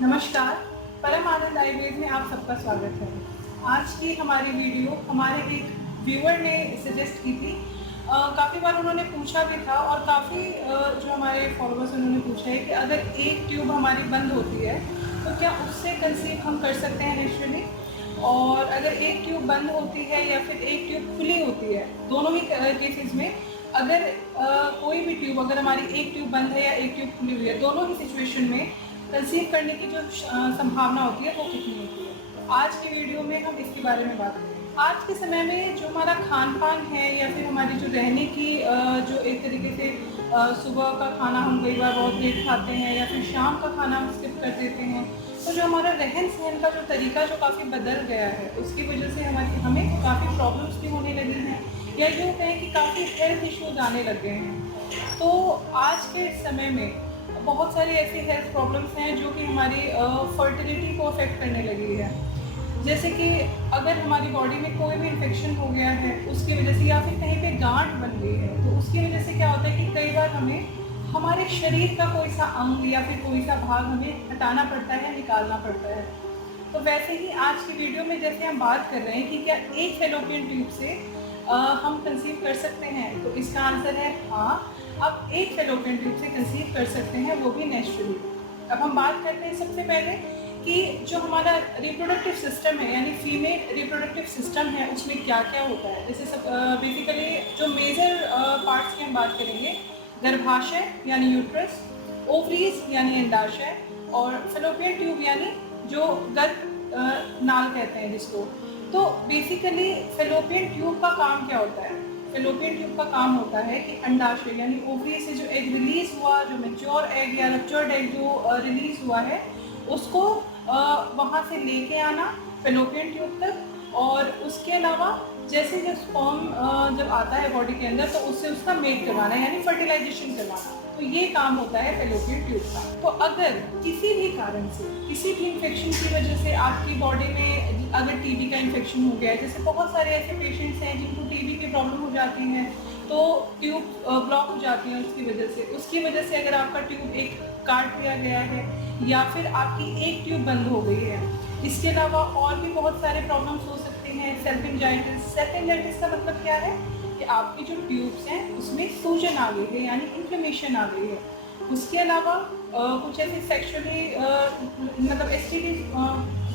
नमस्कार, परम आनंद आयुर्वेद में आप सबका स्वागत है। आज की हमारी वीडियो हमारे एक व्यूअर ने सजेस्ट की थी। काफ़ी बार उन्होंने पूछा भी था और काफ़ी जो हमारे फॉलोअर्स उन्होंने पूछा है कि अगर एक ट्यूब हमारी बंद होती है तो क्या उससे कंसीव हम कर सकते हैं नेचुरली, और अगर एक ट्यूब बंद होती है या फिर एक ट्यूब खुली होती है, दोनों ही केसेस में अगर कोई भी ट्यूब, अगर हमारी एक ट्यूब बंद है या एक ट्यूब खुली हुई है, दोनों ही सिचुएशन में कंसीव करने की जो संभावना होती है वो कितनी होती है। तो आज की वीडियो में हम इसके बारे में बात करेंगे। आज के समय में जो हमारा खान पान है या फिर हमारी जो रहने की जो एक तरीके से सुबह का खाना हम कई बार बहुत लेट खाते हैं या फिर शाम का खाना हम स्किप कर देते हैं, तो जो हमारा रहन सहन का जो तरीका जो काफ़ी बदल गया है, उसकी वजह से हमें काफ़ी प्रॉब्लम्स भी होने लगी हैं, या यूँ कहें कि काफ़ी हेल्थ इश्यूज आने लग गए हैं। तो आज के समय में बहुत सारी ऐसी हेल्थ प्रॉब्लम्स हैं जो कि हमारी फर्टिलिटी को अफेक्ट करने लगी है। जैसे कि अगर हमारी बॉडी में कोई भी इन्फेक्शन हो गया है उसकी वजह से, या फिर कहीं पे गांठ बन गई है, तो उसकी वजह से क्या होता है कि कई बार हमें हमारे शरीर का कोई सा अंग या फिर कोई सा भाग हमें हटाना पड़ता है, निकालना पड़ता है। तो वैसे ही आज की वीडियो में जैसे हम बात कर रहे हैं कि क्या एक फैलोपियन ट्यूब से हम कंसीव कर सकते हैं, तो इसका आंसर है हाँ, आप एक फैलोपियन ट्यूब से कंसीव कर सकते हैं, वो भी नेचुरली। अब हम बात करते हैं सबसे पहले कि जो हमारा रिप्रोडक्टिव सिस्टम है, यानी फीमेल रिप्रोडक्टिव सिस्टम है, उसमें क्या क्या होता है। जैसे सब बेसिकली जो मेजर पार्ट्स की हम बात करेंगे, गर्भाशय यानी यूट्रस, ओवरीज यानी अंडाशय, और फैलोपियन ट्यूब यानी जो गर्भ नाल कहते हैं जिसको। तो बेसिकली फैलोपियन ट्यूब का काम क्या होता है? फैलोपियन ट्यूब का काम होता है कि अंडाशय यानी ओवरी से जो एग रिलीज हुआ, जो मैच्योर एग या रप्चर्ड एग जो रिलीज हुआ है, उसको वहाँ से लेके आना फैलोपियन ट्यूब तक, और उसके अलावा जैसे जो स्पर्म जब आता है बॉडी के अंदर, तो उससे उसका मेट करवाना यानी फर्टिलाइजेशन करवाना। तो ये काम होता है फैलोपियन ट्यूब का। तो अगर किसी भी कारण से, किसी भी इन्फेक्शन की वजह से आपकी बॉडी में अगर टीबी का इन्फेक्शन हो गया है, जैसे बहुत सारे ऐसे पेशेंट्स हैं जिनको टीबी की प्रॉब्लम हो जाती है, तो ट्यूब ब्लॉक हो जाती है उसकी वजह से अगर आपका ट्यूब एक काट दिया गया है या फिर आपकी एक ट्यूब बंद हो गई है। इसके अलावा और भी बहुत सारे प्रॉब्लम्स हो सकते हैं। सेल्फिंजाइटिस का मतलब क्या है कि आपकी जो ट्यूब्स हैं उसमें सूजन आ गई है, यानी इन्फ्लेमेशन आ गई है। उसके अलावा कुछ ऐसे सेक्सुअली मतलब एसटीडी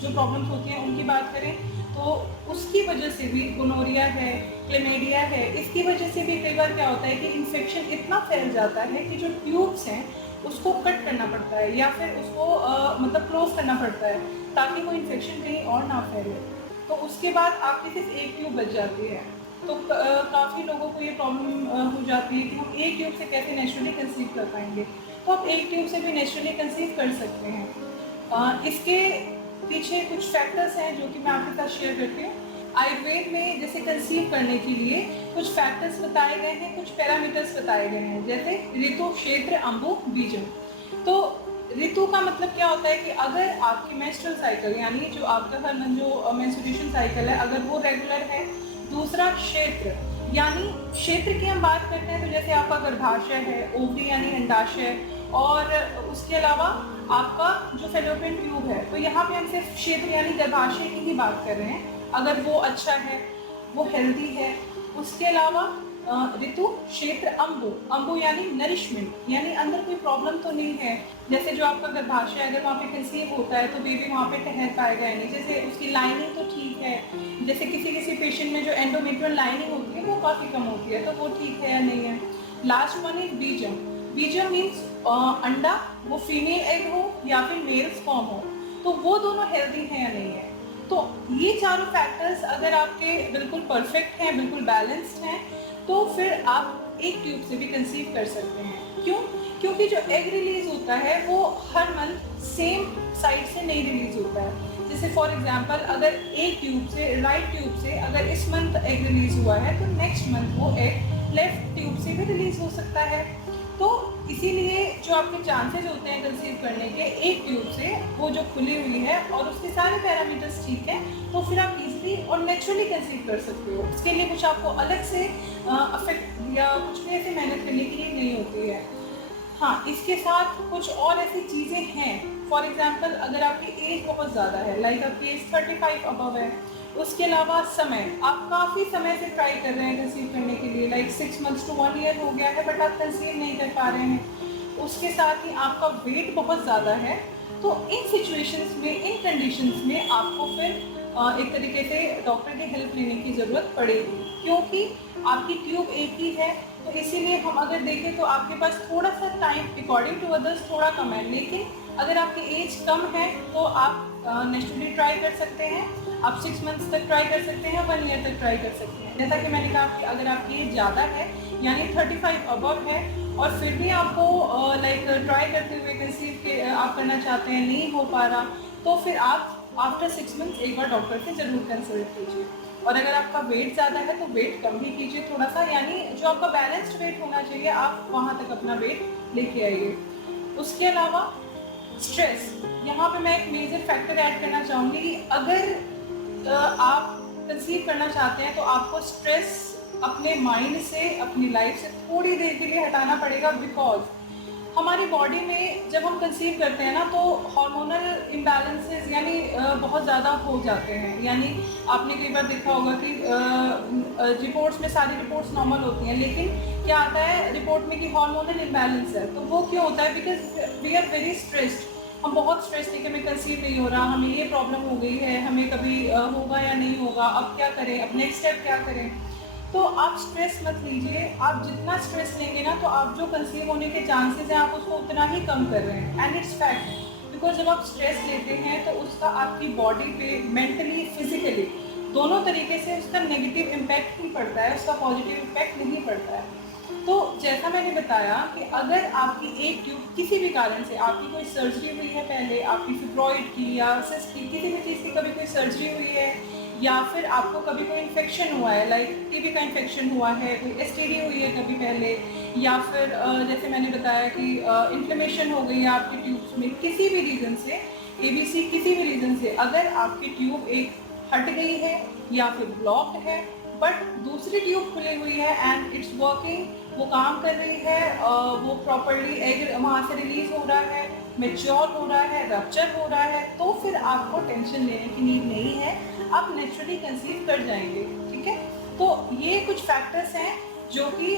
जो प्रॉब्लम्स होती हैं उनकी बात करें, तो उसकी वजह से भी, गोनोरिया है, क्लेमेडिया है, इसकी वजह से भी कई बार क्या होता है कि इन्फेक्शन इतना फैल जाता है कि जो ट्यूब्स हैं उसको कट करना पड़ता है या फिर उसको मतलब क्लोज करना पड़ता है, ताकि वो इन्फेक्शन कहीं और ना फैले। तो उसके बाद आपकी सिर्फ एक ट्यूब बच जाती है। तो काफ़ी लोगों को ये प्रॉब्लम हो जाती है कि हम एक ट्यूब से कैसे नेचुरली कंसीव कर पाएंगे। तो आप एक ट्यूब से भी नेचुरली कंसीव कर सकते हैं। इसके पीछे कुछ फैक्टर्स हैं जो कि मैं आपके साथ शेयर करती हूँ। आयुर्वेद में जैसे कंसीव करने के लिए कुछ फैक्टर्स बताए गए हैं, कुछ पैरामीटर्स बताए गए हैं, जैसे ऋतु, क्षेत्र, अंबु, बीजम। तो ऋतु का मतलब क्या होता है कि अगर आपकी मेंस्ट्रुअल साइकिल यानी जो आपका हर जो मेंस्ट्रुएशन साइकिल है अगर वो रेगुलर है। दूसरा क्षेत्र, यानी क्षेत्र की हम बात करते हैं तो जैसे आपका गर्भाशय है, ओवरी यानी अंडाशय, और उसके अलावा आपका जो फैलोपियन ट्यूब है, तो यहाँ पे हम सिर्फ क्षेत्र यानी गर्भाशय की ही बात कर रहे हैं। अगर वो अच्छा है, वो हेल्दी है। उसके अलावा ऋतु, क्षेत्र, अंबु यानी नरिशमेंट, यानी अंदर कोई प्रॉब्लम तो नहीं है। जैसे जो आपका गर्भाशय अगर वहाँ पे कंसीव होता है तो बेबी वहाँ पे ठहर पाएगा या नहीं, जैसे उसकी लाइनिंग तो ठीक है। जैसे किसी किसी पेशेंट में जो एंडोमेट्रियल लाइनिंग होती है वो काफ़ी कम होती है, तो वो ठीक है या नहीं है। लास्ट वन इज बीजम। बीजम मीन्स अंडा, वो फीमेल एग हो या फिर मेल स्पर्म हो, तो वो दोनों हेल्दी हैं या नहीं है। तो ये चारों फैक्टर्स अगर आपके बिल्कुल परफेक्ट हैं, बिल्कुल बैलेंस्ड हैं, तो फिर आप एक ट्यूब से भी कंसीव कर सकते हैं। क्यों? क्योंकि जो एग रिलीज होता है वो हर मंथ सेम साइड से नहीं रिलीज होता है। जैसे फॉर एग्जांपल अगर एक ट्यूब से, राइट ट्यूब से अगर इस मंथ एग रिलीज हुआ है तो नेक्स्ट मंथ वो एग लेफ्ट ट्यूब से भी रिलीज हो सकता है। तो इसीलिए जो आपके चांसेस होते हैं कंसीव करने के एक ट्यूब से, वो जो खुली हुई है और उसके सारे पैरामीटर्स ठीक हैं, तो फिर आप इजीली और नेचुरली कंसीव कर सकते हो। इसके लिए कुछ आपको अलग से अफेक्ट या कुछ भी ऐसे मेहनत करने की नहीं होती है। हाँ, इसके साथ कुछ और ऐसी चीज़ें हैं, फॉर एग्जांपल अगर आपकी एज बहुत ज़्यादा है, लाइक आपकी एज 35 अबव है, उसके अलावा समय, आप काफ़ी समय से ट्राई कर रहे हैं कंसीव करने के लिए, लाइक 6 मंथ्स टू 1 ईयर हो गया है बट आप कंसीव नहीं कर पा रहे हैं, उसके साथ ही आपका वेट बहुत ज़्यादा है, तो इन सिचुएशंस में, इन कंडीशंस में आपको फिर एक तरीके से डॉक्टर की हेल्प लेने की ज़रूरत पड़ेगी, क्योंकि आपकी ट्यूब एक ही है, तो इसीलिए हम अगर देखें तो आपके पास थोड़ा सा टाइम अकॉर्डिंग टू अदर्स थोड़ा कम है, लेकिन अगर आपकी एज कम है तो आप नेचुरली ट्राई कर सकते हैं, आप 6 मंथ्स तक ट्राई कर सकते हैं, 1 ईयर तक ट्राई कर सकते हैं। जैसा कि मैंने कहा कि अगर आपकी एज ज़्यादा है यानी 35 अबव है और फिर भी आपको लाइक ट्राई करते हुए कंसीव के आप करना चाहते हैं, नहीं हो पा रहा, तो फिर आप आफ्टर 6 मंथ्स एक बार डॉक्टर से ज़रूर कंसल्ट कीजिए। और अगर आपका वेट ज़्यादा है तो वेट कम ही कीजिए थोड़ा सा, यानी जो आपका बैलेंस्ड वेट होना चाहिए आप वहाँ तक अपना वेट लेके आइए। उसके अलावा स्ट्रेस, यहाँ पे मैं एक मेजर फैक्टर ऐड करना चाहूँगी कि अगर आप कंसीव करना चाहते हैं तो आपको स्ट्रेस अपने माइंड से, अपनी लाइफ से थोड़ी देर के लिए हटाना पड़ेगा, बिकॉज हमारी बॉडी में जब हम कंसीव करते हैं ना तो हार्मोनल इम्बैलेंसेस यानी बहुत ज़्यादा हो जाते हैं, यानी आपने कई बार देखा होगा कि रिपोर्ट्स में सारी रिपोर्ट्स नॉर्मल होती हैं, लेकिन क्या आता है रिपोर्ट में कि हार्मोनल इम्बैलेंस है, तो वो क्यों होता है? Because we are very stressed, हम बहुत स्ट्रेस थे कि हमें कंसीव नहीं हो रहा, हमें ये प्रॉब्लम हो गई है, हमें कभी होगा या नहीं होगा, अब क्या करें, अब नेक्स्ट स्टेप क्या करें। तो आप स्ट्रेस मत लीजिए, आप जितना स्ट्रेस लेंगे ना तो आप जो कंसीव होने के चांसेस हैं आप उसको उतना ही कम कर रहे हैं, एंड इट्स फैक्ट, बिकॉज जब आप स्ट्रेस लेते हैं तो उसका आपकी बॉडी पे मेंटली, फिजिकली दोनों तरीके से उसका नेगेटिव इम्पैक्ट ही पड़ता है, उसका पॉजिटिव इम्पैक्ट नहीं पड़ता है। तो जैसा मैंने बताया कि अगर आपकी एक ट्यूब किसी भी कारण से, आपकी कोई सर्जरी हुई है पहले, आपकी फिब्रॉइड की या सिस्ट की, किसी भी चीज़ की कभी कोई सर्जरी हुई है, या फिर आपको कभी कोई इन्फेक्शन हुआ है, लाइक टीबी का इन्फेक्शन हुआ है, कोई एसटीडी हुई है कभी पहले, या फिर जैसे मैंने बताया कि इन्फ्लेमेशन हो गई है आपकी ट्यूब्स में, किसी भी रीज़न से, एबीसी किसी भी रीज़न से, अगर आपकी ट्यूब एक हट गई है या फिर ब्लॉक्ड है बट दूसरी ट्यूब खुली हुई है एंड इट्स वर्किंग, वो काम कर रही है, वो प्रॉपरली एग वहाँ से रिलीज हो रहा है, मेच्योर हो रहा है, रप्चर हो रहा है, तो फिर आपको टेंशन लेने की नीड नहीं है, आप नेचुरली कंसीव कर जाएंगे। ठीक है, तो ये कुछ फैक्टर्स हैं जो कि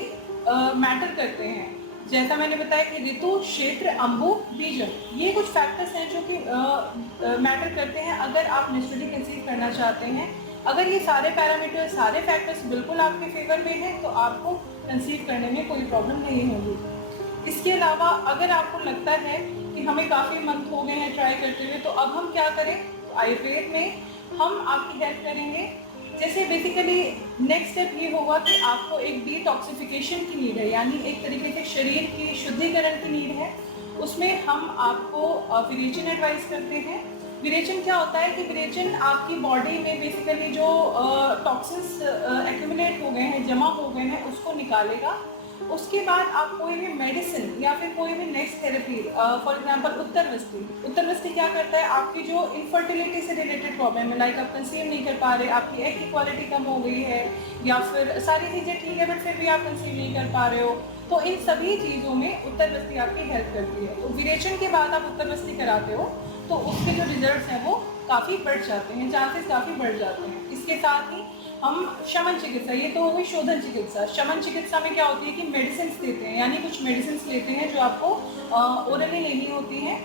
मैटर करते हैं, जैसा मैंने बताया कि ऋतु, क्षेत्र, अंबु, बीजन, ये कुछ फैक्टर्स हैं जो कि मैटर करते हैं अगर आप नेचुरली कंसीव करना चाहते हैं। अगर ये सारे पैरामीटर, सारे फैक्टर्स बिल्कुल आपके फेवर में हैं तो आपको कंसीव करने में कोई प्रॉब्लम नहीं होगी। इसके अलावा अगर आपको लगता है कि हमें काफ़ी मंथ हो गए हैं ट्राई करते हुए, तो अब हम क्या करें, तो आयुर्वेद में हम आपकी हेल्प करेंगे। जैसे बेसिकली नेक्स्ट स्टेप ये होगा कि आपको एक डिटॉक्सिफिकेशन की नीड है, यानी एक तरीके से शरीर की शुद्धिकरण की नीड है, उसमें हम आपको विरेचन एडवाइस करते हैं। विरेचन क्या होता है कि विरेचन आपकी बॉडी में बेसिकली जो टॉक्सिन्स एक्यूमुलेट हो गए हैं, जमा हो गए हैं, उसको निकालेगा। उसके बाद आप कोई भी मेडिसिन या फिर कोई भी नेक्स्ट थेरेपी, फॉर एग्जांपल उत्तरवस्ती क्या करता है, आपकी जो इनफर्टिलिटी से रिलेटेड प्रॉब्लम है, लाइक आप कंसीव नहीं कर पा रहे, आपकी एग की क्वालिटी कम हो गई है, या फिर सारी चीज़ें ठीक है बट फिर भी आप कंसीव नहीं कर पा रहे हो, तो इन सभी चीज़ों में उत्तरवस्ती आपकी हेल्प करती है। तो विरेचन के बाद आप उत्तरवस्ती कराते हो तो उसके जो रिजल्ट्स हैं वो काफ़ी बढ़ जाते हैं, चांसेस काफ़ी बढ़ जाते हैं। इसके साथ ही हम शमन चिकित्सा, ये तो हो गई शोधन चिकित्सा। शमन चिकित्सा में क्या होती है कि मेडिसिन देते हैं, यानी कुछ मेडिसिन लेते हैं जो आपको ओरली लेनी होती हैं।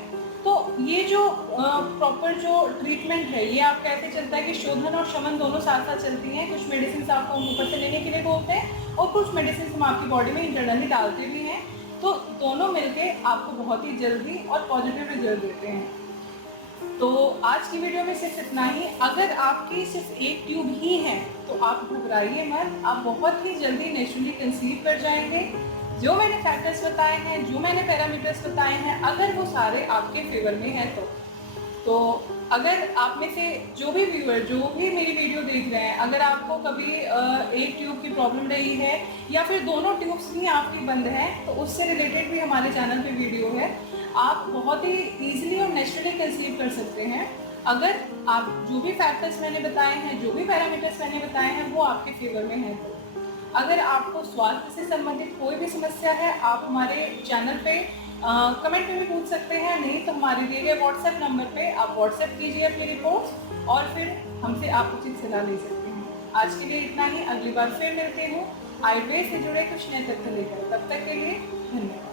तो ये जो प्रॉपर जो ट्रीटमेंट है ये आपका ऐसे चलता है कि शोधन और शमन दोनों साथ साथ चलती हैं। कुछ मेडिसिन आपको ऊपर से लेने के लिए बोलते हैं और कुछ मेडिसिन हम आपकी बॉडी में इंटरनली डालते भी हैं, तो दोनों मिलके आपको बहुत ही जल्दी और पॉजिटिव रिजल्ट देते हैं। तो आज की वीडियो में सिर्फ इतना ही। अगर आपकी सिर्फ एक ट्यूब ही है तो आप घबराइए मत, आप बहुत ही जल्दी नेचुरली कंसीव कर जाएंगे। जो मैंने फैक्टर्स बताए हैं, जो मैंने पैरामीटर्स बताए हैं, अगर वो सारे आपके फेवर में हैं तो अगर आप में से जो भी व्यूअर, जो भी मेरी वीडियो देख रहे हैं, अगर आपको कभी एक ट्यूब की प्रॉब्लम रही है या फिर दोनों ट्यूब्स भी आपकी बंद हैं, तो उससे रिलेटेड भी हमारे चैनल पे वीडियो है, आप बहुत ही ईजिली और नेचुरली कंसीव कर सकते हैं। अगर आप जो भी फैक्टर्स मैंने बताए हैं, जो भी पैरामीटर्स मैंने बताए हैं, वो आपके फेवर में हैं तो अगर आपको स्वास्थ्य से संबंधित कोई भी समस्या है, आप हमारे चैनल पे कमेंट में भी पूछ सकते हैं, नहीं तो हमारे दिए गए व्हाट्सएप नंबर पे आप व्हाट्सएप कीजिए अपनी रिपोर्ट्स और फिर हमसे आप उचित सलाह ले सकते हैं। आज के लिए इतना ही, अगली बार फिर मिलते हैं आयुर्वेद से जुड़े कुछ नए तथ्य लेकर। तब तक के लिए धन्यवाद।